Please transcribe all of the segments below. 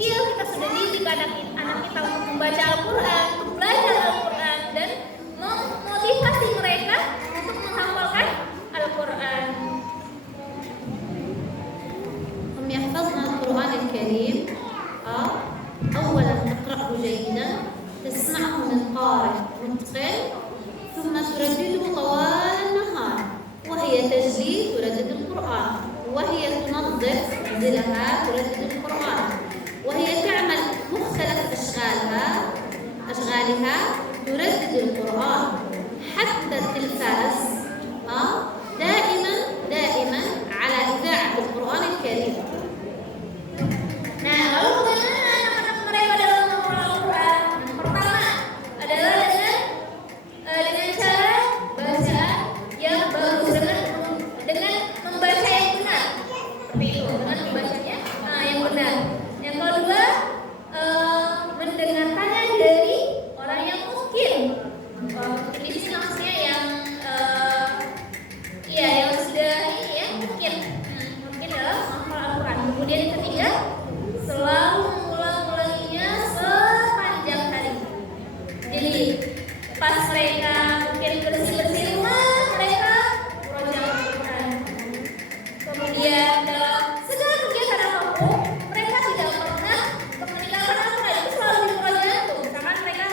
kecil kita sudah didik anak kita untuk membaca Al-Quran, untuk belajar Al-Quran, dan memotivasi mereka untuk menghafalkan Al-Quran. هم يحفظن القرآن الكريم أولا تقرأه جيدا، تسمعه من قارئ متقن، ثم تردده طوال النهار، وهي تجلي تردد القرآن، وهي تنظف منزلها تردد القرآن، وهي تعمل مختلف أشغالها تردد القرآن. حتى التلفاز دائما على إذاعة القرآن الكريم. Nah, lalu bagaimana anak-anak mereka dalam menghafal Al-Quran? Yang pertama adalah dengan cara baca yang bagus, dengan membaca yang benar, seperti itu, dengan membacanya yang benar. Yang kedua, mendengarkannya dari orang yang mungkin di sini maksudnya yang yang sudah ini ya, mungkin dalam menghafal Al-Quran. Kemudian yang ketiga, selalu mengulang-ulanginya sepanjang hari. Jadi pas mereka mungkin bersih-bersih rumah, mereka murojaah Al-Quran. Kemudian dalam segala kegiatan apapun, mereka tidak pernah meninggalkan Al-Quran. Itu selalu murojaah tuh. Misalkan mereka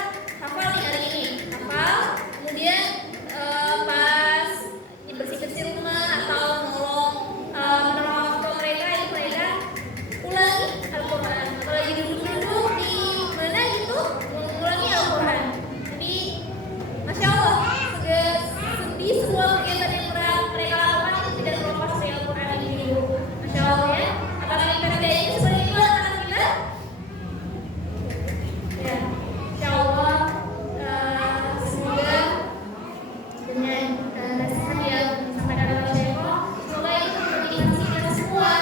hafal di hari ini, hafal. Kemudian pas bersih-bersih rumah atau menolong mereka, itu mereka ulangi Al-Quran. Atau lagi duduk-duduk di mana gitu, mengulangi Al-Quran. Jadi Masya Allah, di semua kegiatan yang mereka lakukan itu tidak terlepas dari Al-Quran ini. Masya Allah ya. Apakah kita tidak ingin seperti itu anak kita? Ya, Insya Allah semoga dengan nasihat yang disampaikan oleh Syekhul, semoga itu menjadi kita semua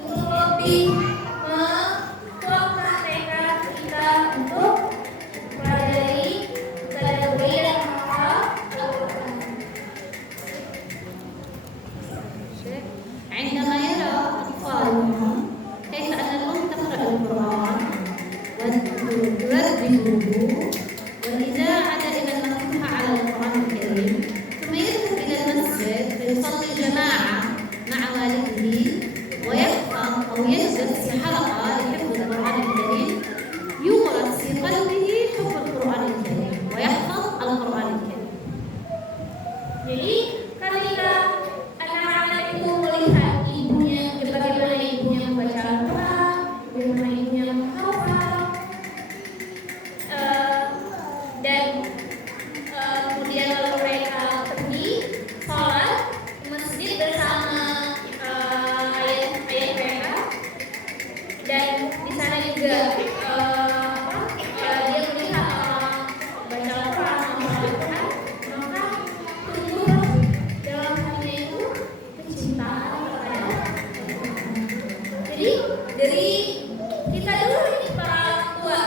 untuk lebih menguatkan mereka kita untuk mempelajari, mentadaburi dan menghafal Al-Quran. عندما يرى أطفالهم كيف أن الأم تقرأ القرآن وتردده والإذاعة دائما مفتوحة على القرآن الكريم، ثم يذهب إلى المسجد فيصلي جماعة مع والده ويحفظ أو يجلس في حلقة لحفظ القرآن الكريم، يغرس في قلبه حب القرآن الكريم ويحفظ القرآن الكريم. Jadi ketika anak-anak itu melihat ibunya, bagaimana ibunya membaca Al-Quran, bagaimana ibunya menghafal, dan kemudian lalu mereka pergi sholat di masjid bersama ayah mereka, dan di sana juga dia melihat baca Al-Quran, maka tumbuh dalam hatinya itu kecintaan kepada Al-Quran. Jadi dari kita dulu ini para orang tua,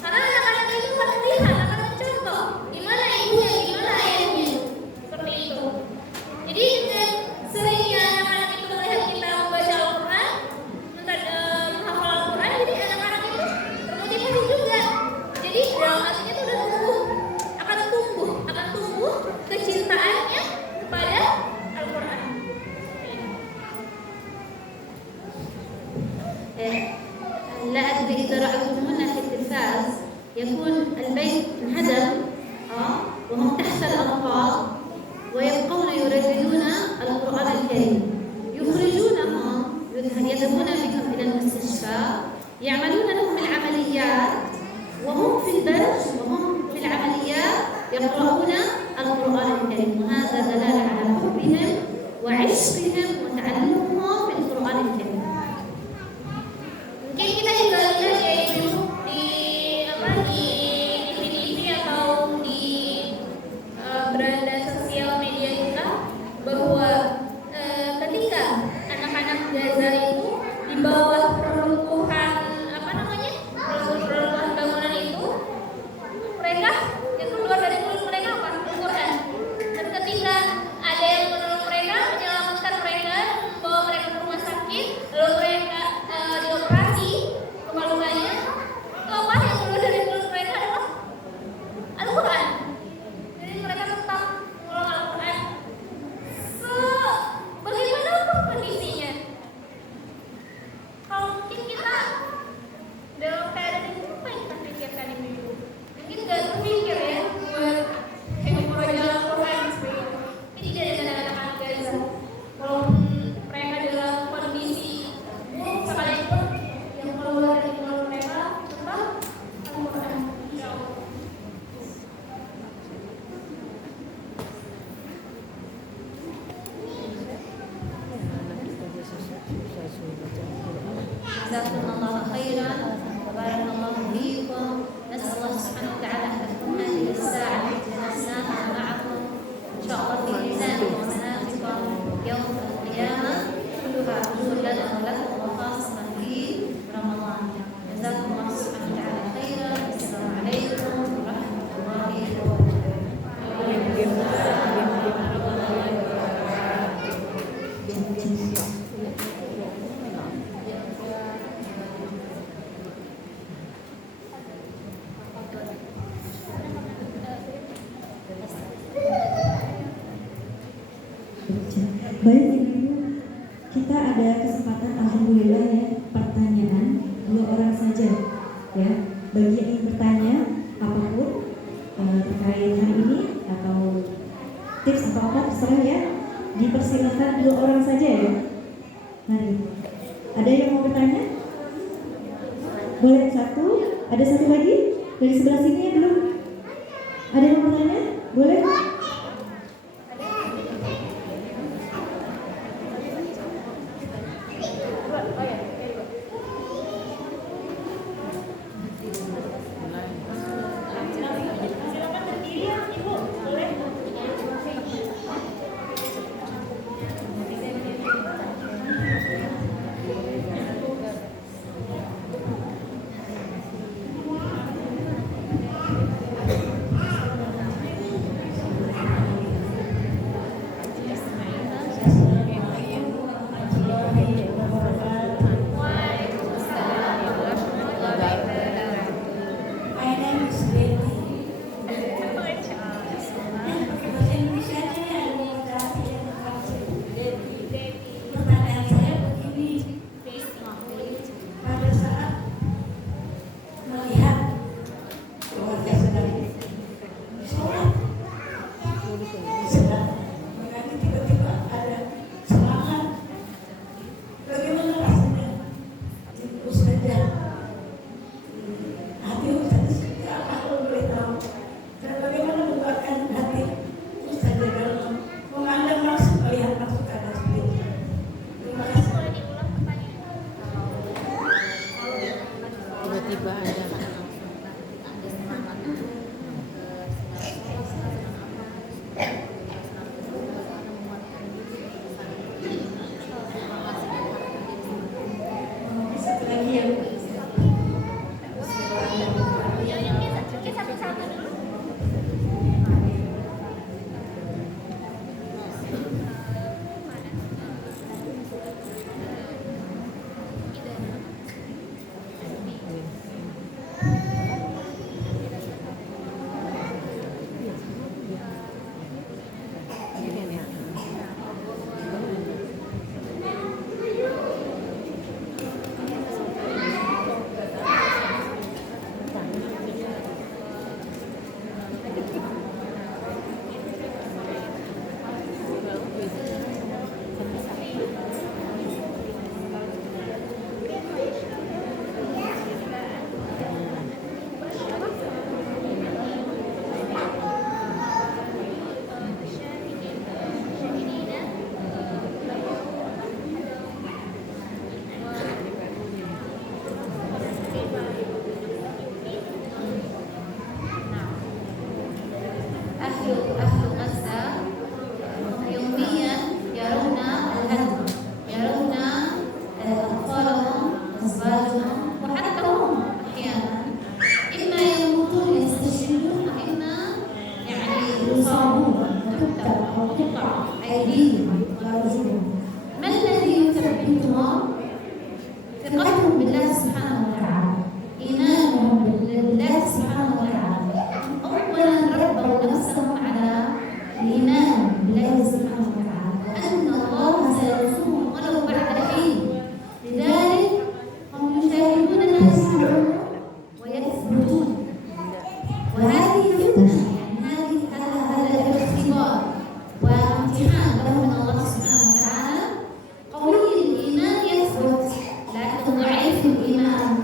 karena anak-anak itu akan melihat, akan mencontoh gimana ibunya, gimana ayahnya, seperti itu. Jadi dengan seringnya anak-anak itu melihat kita membaca Al-Quran, menghafal Al-Quran, jadi anak-anak itu termotivasi juga. Jadi dalam hatinya itu akan tumbuh kecintaannya kepada Al-Quran. لا أدري إذا رأيتم هنا في التلفاز يكون البيت انهدم وهم تحت الأنقاض ويبقون يرددون القرآن الكريم، يخرجونهم يذهبون بهم إلى المستشفى، يعملون لهم العمليات وهم في البرج وهم في العمليات يقرؤون القرآن الكريم، وهذا دلالة على حبهم وعشقهم وتعلمهم بالقرآن الكريم. Mungkin kita juga lihat ya ibu di TV atau di beranda sosial media kita bahwa ketika anak-anak Gaza itu di bawah reruntuhan Jazakumullahu khairan wa barakallahu fiikum. نسأل الله سبحانه وتعالى أن تكون هذه الساعة التي جلسناها معكم إن شاء الله في ميزان حسناتكم يوم القيامة كلها أجور لنا ولكم وخاصة في رمضان. جزاكم الله سبحانه وتعالى خيرا. السلام عليكم ورحمة الله Baik Ibu, kita ada kesempatan alhamdulillah ya pertanyaan 2 orang saja ya. Bagi yang ingin bertanya apapun terkait hari ini atau tips atau apa terserah ya, dipersilakan 2 orang saja ya. Mari. Ada yang mau bertanya? Boleh 1, ada 1 lagi dari sebelah sini ya belum? Ada yang mau bertanya? Boleh? الإيمان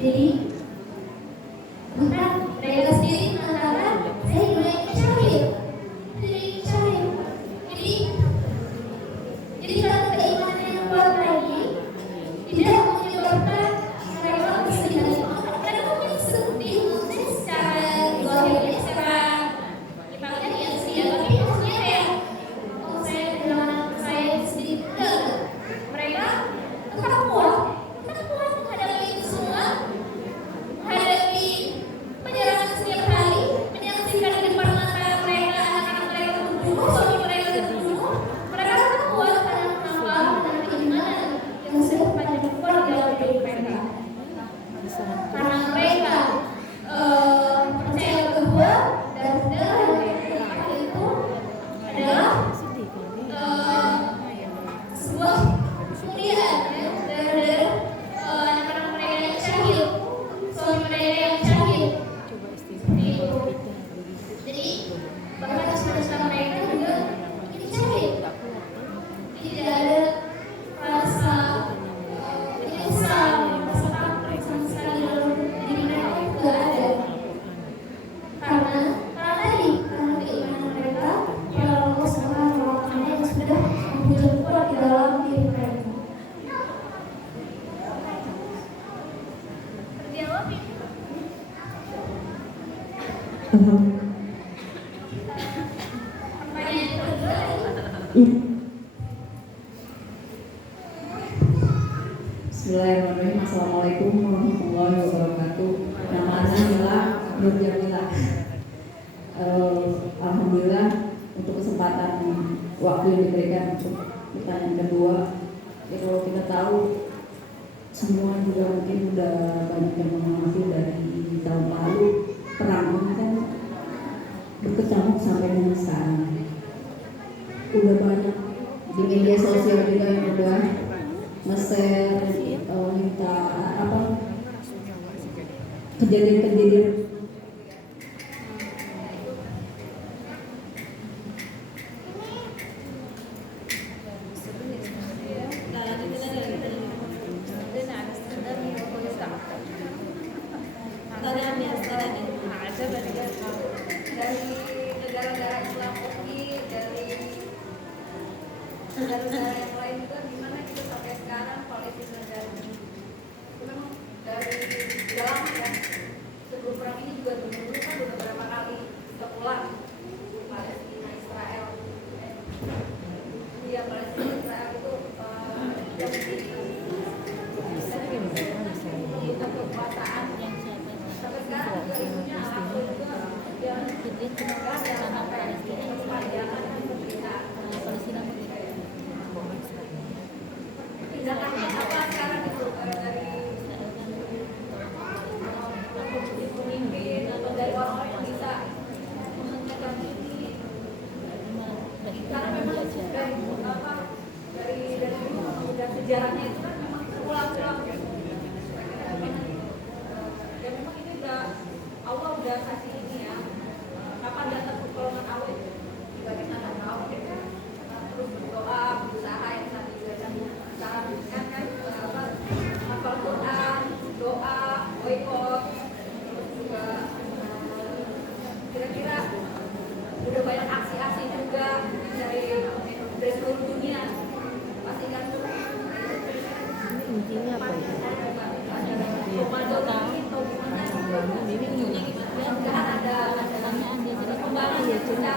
Jadi bahkan mereka sendiri mengatakan saya mulai cair. Jadi kalau keimanan yang kuat lagi tidak menyebabkan mereka bersedih. Mereka mungkin sedih mungkin secara zahirnya, secara kita lihat ya sih ya, tapi maksudnya kayak oh saya kehilangan saya sedih. Enggak. Mereka tetap kuat menghadapi itu semua, menghadapi penyerangan setiap hari, menyaksikan di depan mata mereka anak-anak mereka terbunuh, suami mereka terbunuh. Mereka tetap kuat karena menghafal dan keimanan yang sudah panjang kuat di dalam hidup mereka. Karena mereka percaya bahwa darah yang itu adalah sebuah kemuliaan ya, dari anak-anak mereka yang syahid, suami mereka yang syahid. Seperti itu. Jadi bahkan saudara mereka juga ingin syahid. Tidak ada rasa menyesal, rasa takut sama sekali dalam diri mereka, tidak ada. Karena keimanan mereka kepada Allah Subhanahu wa Ta'ala yang sudah menjadi kuat di dalam diri mereka. Terjawab ini. Alhamdulillah. Pertanyaan kedua. Iya. Bismillahirrahmanirrahim. Assalamualaikum warahmatullahi wabarakatuh. Nama Ana Mila Nur Jamila. Alhamdulillah untuk kesempatan waktu yang diberikan untuk pertanyaan kedua. Ya, kalau kita tahu semua juga mungkin udah banyak yang mengamati dari tahun lalu, perang ini kan berkecamuk sampai dengan sekarang. Udah banyak di media sosial juga yang udah nge-share minta kejadian-kejadian dari negara-negara Islam dari negara-negara yang lain juga gimana kita sampai sekarang Palestina dan itu memang dari dalam ya sebelum perang ini juga dulu kan udah beberapa kali berulang Palestina Israel iya Palestina Israel itu jadi kekuasaan yang sampai sekarang juga isunya apa juga yang ada sampai kepanjangan pemberitaan tindakannya apa sekarang itu dari pemimpin atau dari orang-orang yang bisa menghentikan ini karena memang dari udah sejarahnya itu kan memang terulang-ulang dan memang ini udah Allah udah kasih ini ya kapan datang pertolongan Allah itu bagaimana tahu kita terus berdoa berusaha yang tadi juga cara berikan kan hafal Quran doa boykot terus juga kira-kira udah banyak aksi-aksi juga dari seluruh dunia pasti kan intinya apa ya? komando itu gimana ini kan ada Pertanyaan dia jadi kembali ya kita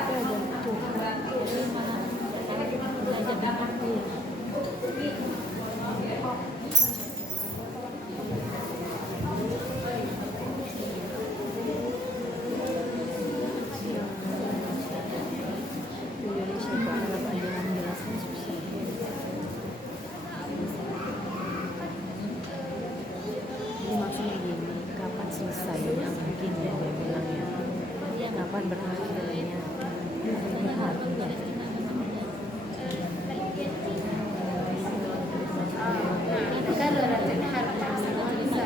bantu jadi mana belajar dapat ya. Indonesia itu Arab aja yang menjelaskan susah. Jadi maksudnya gini, kapan selesainya mungkin ya dia bilangnya. Kapan berakhirnya? Benar juga. Kan orang harus bisa.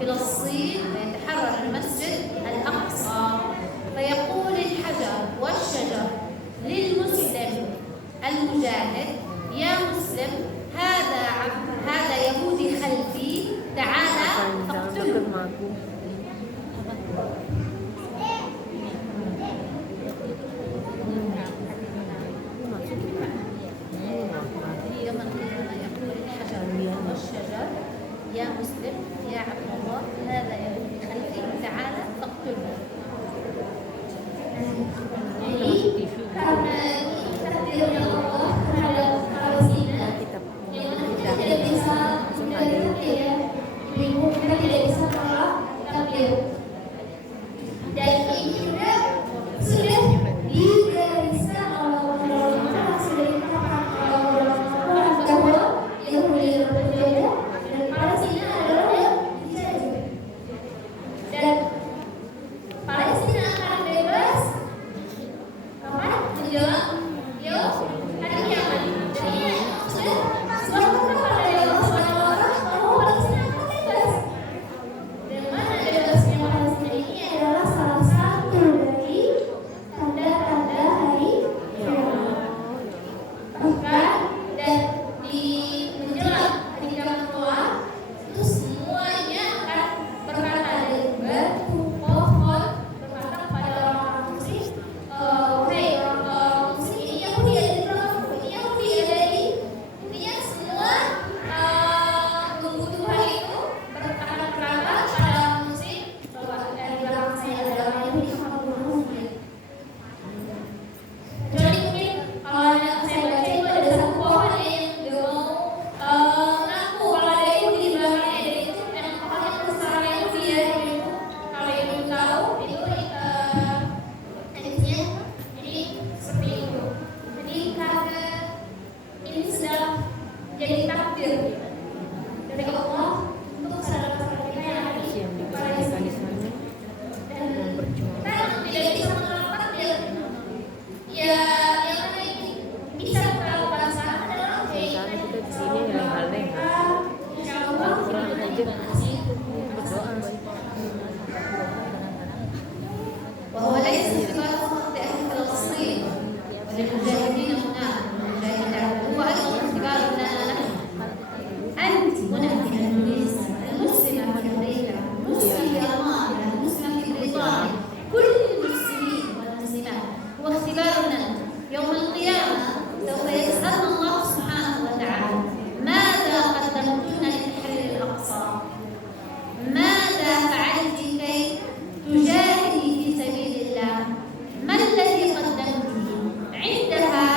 فلسطين ويتحرر المسجد الأقصى، فيقول الحجر والشجر للمسلم المجاهد: يا مسلم، هذا يهودي خلفي، تعال فاقتله. يوم القيامة يقول الحجر والشجر: يا مسلم، يا عبد الله، هذا يهودي خلفي، تعال فاقتله. Jadi karena ini takdirnya Allah terhadap Palestina, yang mana kita tidak bisa menghindari ya, kita tidak bisa menolak takdir. Dan ini juga sudah digariskan oleh ulama, sudah dikatakan oleh ulama bahwa Yahudi berbeda dan Palestina adalah yang dijajah. Dan Palestina akan bebas kapan? Menjelang hari kiamat. Jadi sudah suatu kabar dari Allah Subhanahu wa Ta'ala bahwa Palestina akan bebas. Dan mana bebasnya Palestina ini adalah salah satu dari tanda-tanda hari kiamat. Bahkan dan di menjelang hari kiamat kelak itu semuanya akan berkata dari batu, pohon, berkata kepada orang-orang musyrik, "Hei orang musyrik, ini Yahudi ada di belakangku, ini Yahudi ada di." Intinya semua tunggu Tuhan itu akan berkata pada orang musyrik bahwa di belakang saya ada orang Yahudi, kamu bunuh dia. Kecuali mungkin kalau saya baca itu ada satu pohon yang dia mau ngaku kalau ada Yahudi di belakangnya, dan itu memang pohonnya besar Yahudi ya. Itu kalau ibu tahu itu hadisnya jadi seperti itu. Jadi karena ini sudah jadi takdir dari Allah untuk saudara-saudara kita yang ada di Palestina. Dan kita tidak bisa menolak takdir. Ya, yang mana ini bisa kita bahasa adalah keinginan kita di sini insya Allah وهو ليس اختبار فقط لأهل فلسطين وللمجاهدين هناك والمجاهدات، هو أيضا اختبار لنا نحن. أنت هنا في أندونيسيا، المسلمة في أمريكا، المسلم في ألمانيا، المسلم في بريطانيا، كل المسلمين والمسلمات هو اختبار لنا. يوم القيامة سوف يسألنا الله سبحانه وتعالى: ماذا قدمتن لتحرير الأقصى؟ ماذا فعلت كي تجاهدي في سبيل الله؟ ما الذي قدمته؟ عندها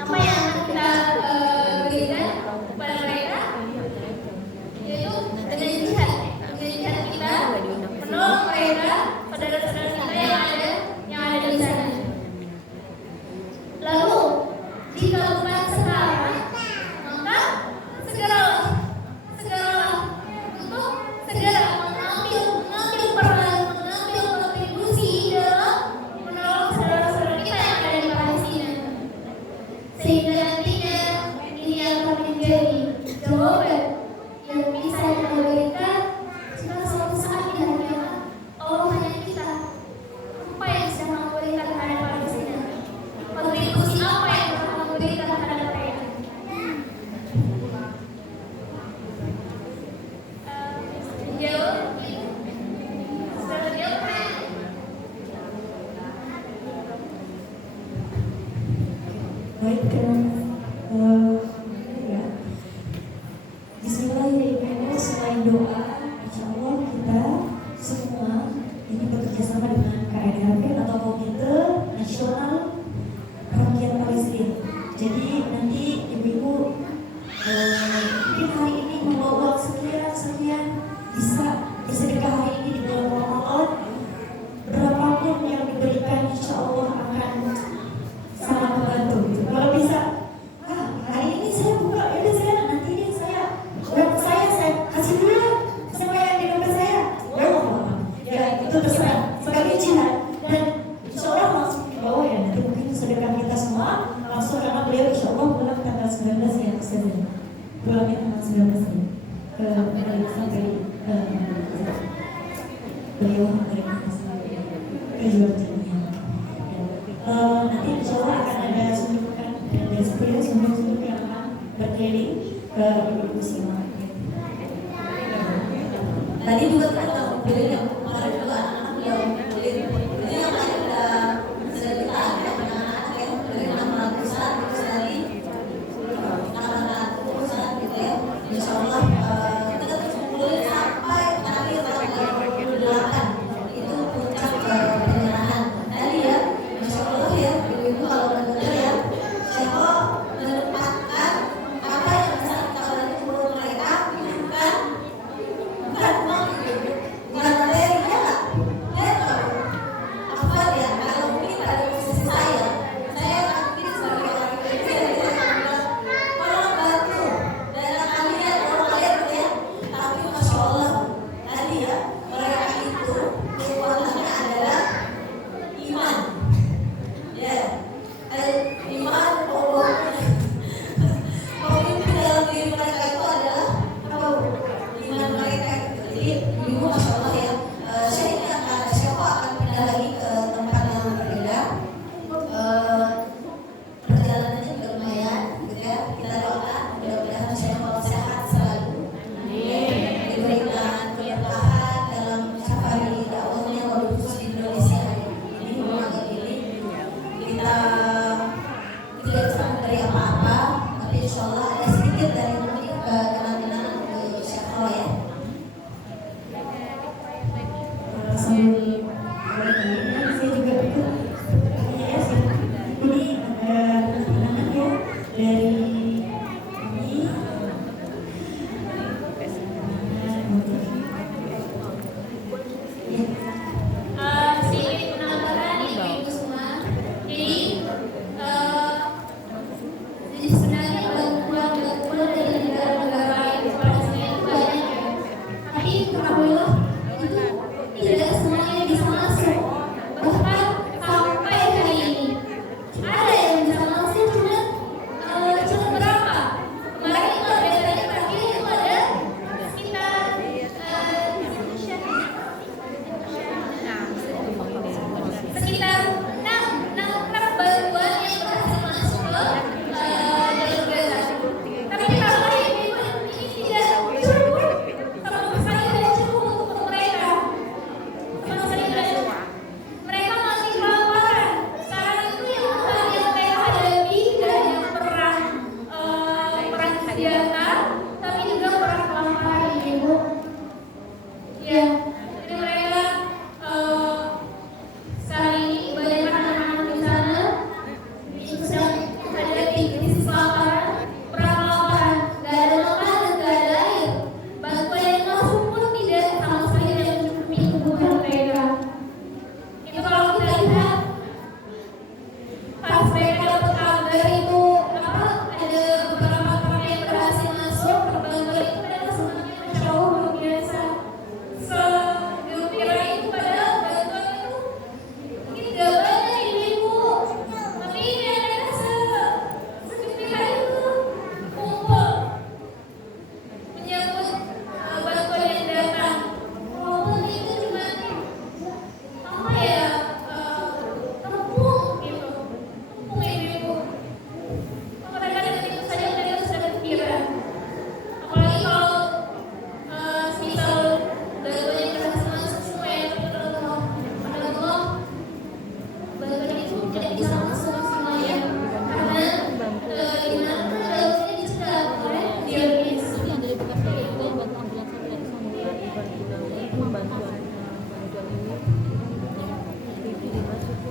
apa yang akan kita berikan kepada mereka, yaitu dengan jihad kita menolong mereka, saudara-saudara kita yang ada di sana. Lalu jika bukan sekarang, maka segeralah untuk segera mengambil peran, mengambil kontribusi dalam menolong saudara-saudara kita yang ada di Palestina, sehingga nantinya ini akan menjadi jawaban yang bisa kita berikan jika suatu saat di hari kiamat Allah hanya kita apa yang bisa kamu berikan kepada Palestina, kontribusi apa yang bisa kamu berikan kepada mereka. Jawab, Baik, ya. Bismillahirrahmanirrahim. Selain doa, insya Allah kita semua ini bekerja sama dengan KNRP atau Komite Nasional Rakyat Palestina. Jadi nanti ibu-ibu mungkin hari ini membawa sekian bisa bersedekah hari ini di bulan Ramadan. Berapapun yang diberikan insya Allah akan sangat membantu gitu. Kalau bisa, hari ini saya buka, yaudah saya nanti ini saya kasih dulu sama yang di dompet saya. Ya Allah, ya itu terserah sebagai jihad dan insya Allah langsung dibawa ya nanti mungkin sedekah kita semua langsung karena beliau insya Allah pulang tanggal 19 ya Ustazah. Pulangnya tanggal 19 ya sampai beliau dari ke Jordania. Nanti insya Allah akan ada sundukan dari seperti sunduk yang akan berkeliling ke ibu semua. Tadi juga kita beli yang kemarin juga anak-anak yang beli ini yang lain sudah kita ada anak-anak yang dari 600-an terus dari 800-an gitu ya. Insya Allah kita terus kumpulin sampai terakhir tanggal 28 itu puncak penyerahan. Tadi ya, Insya Allah ya, ibu-ibu kalau mendengar ya, siapa menempatkan apa yang bisa kita berikan kepada mereka bukan uang itu, bukan materi ya nggak? Dia tahu apa dia? Kalau mungkin pada posisi saya mungkin sebagai orang Indonesia saya bilang tolong bantu dana kalian, tolong kalian gitu ya. Tapi masya Allah tadi ya mereka itu kekuatannya adalah iman, ya, iman Allah. Pemimpin dalam diri mereka itu adalah apa? Iman mereka gitu. Jadi ibu masya Allah ya, saya ini akan siapa akan pindah lagi ke tempat yang berbeda. Perjalanannya juga lumayan gitu ya. Kita doakan mudah-mudahan saya sehat selalu, diberikan keberkahan dalam safari dakwahnya wabah khusus di Indonesia ini. Menganggap ini kita tidak bisa memberi apa-apa, tapi insya Allah ada sedikit dari mungkin kenangan untuk siapa ya. Sambil saya juga ikut ya, ini ada undangan ya dari ini sedikit menambahkan ibu-ibu semua. Jadi sebenarnya bantuan dari pas mereka dapat kabar itu apa ada beberapa orang yang berhasil masuk ke Bangka itu adalah semangatnya Masya Allah luar biasa. Segembira itu padahal Bangka itu mungkin gak banyak ibu, tapi mereka segembira itu kumpul menyambut bantuan yang datang. Walaupun itu cuma apa ya tepung gitu, tepung ibu. Mereka dengan itu saja mereka sudah gembira. Apalagi kalau misal bantuan yang berhasil masuk semua ya, Allah bantuan itu tidak bisa masuk semuanya karena dimana bantuannya dicegat oleh Dionis. yang dari bekas itu yang buat ambulans sampai ke sana itu bantuan ini yang dimasuk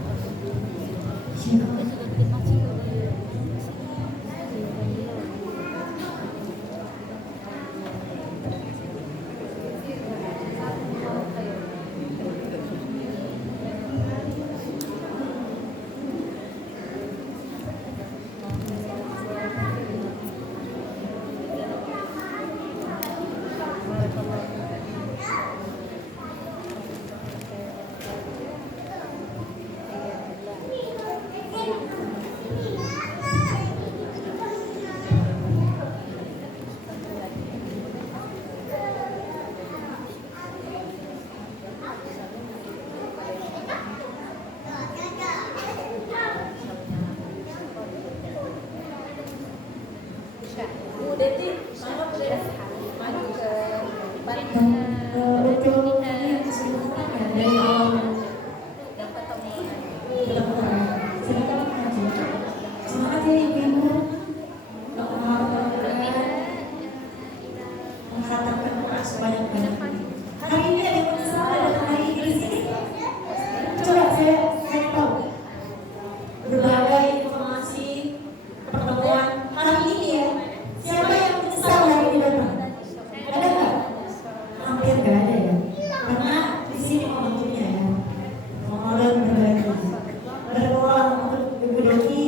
Untuk yang keseluruhan dari awal silakan maju. Semangat ya ibu-ibu. Menghantarkan doa sebanyak-banyak. Hari ini ada yang bersama datang hari ini di sini. Coba saya tahu berbagai informasi pertemuan hari ini ya. Siapa yang menyesal hari ini datang? Ada nggak? Hampir nggak ada ya. Karena di sini momentumnya ya. Momen berbagi. Berdoa untuk Ibu Doki.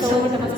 Langsung dari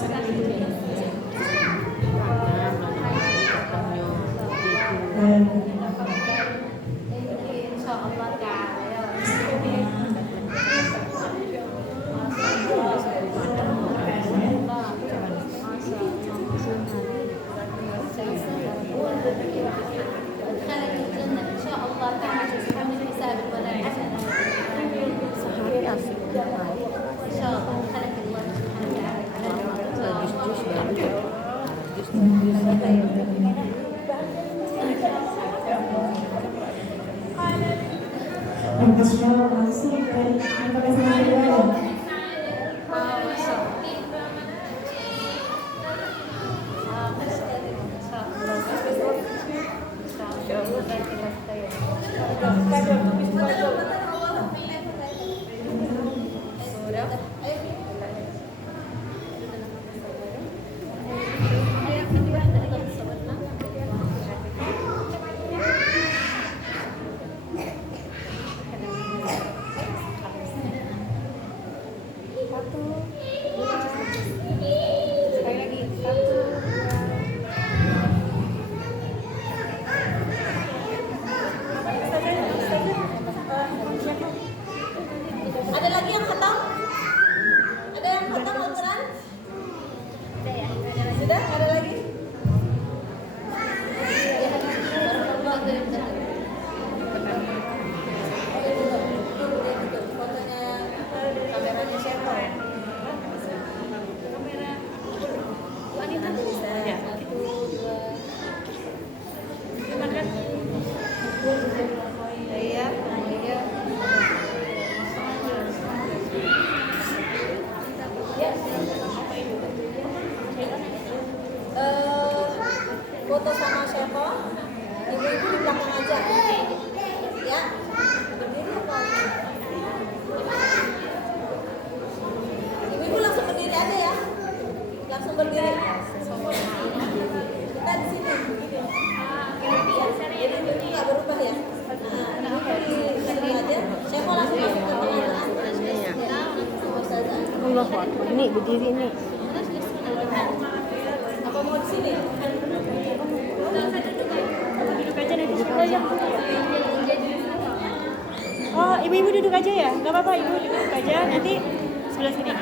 Ada lagi yang khatam? Ada yang khatam Al-Quran? Sudah? Ada lagi? Fotonya kameranya siapa? Kamera foto sama Syekho. Ibu-ibu di belakang aja. Ya. Berdiri apa? Ibu-ibu langsung berdiri aja ya. Langsung berdiri. Kita di sini. Ini nggak berubah ya. Nah, ini berdiri aja. Syekho langsung masuk ke tengah-tengah. Allah Akbar. Ini berdiri nih. Apa mau di sini? Duduk aja nanti kita yang. Oh, ibu-ibu duduk aja ya? Gak apa-apa, ibu duduk aja. Nanti sebelah sini.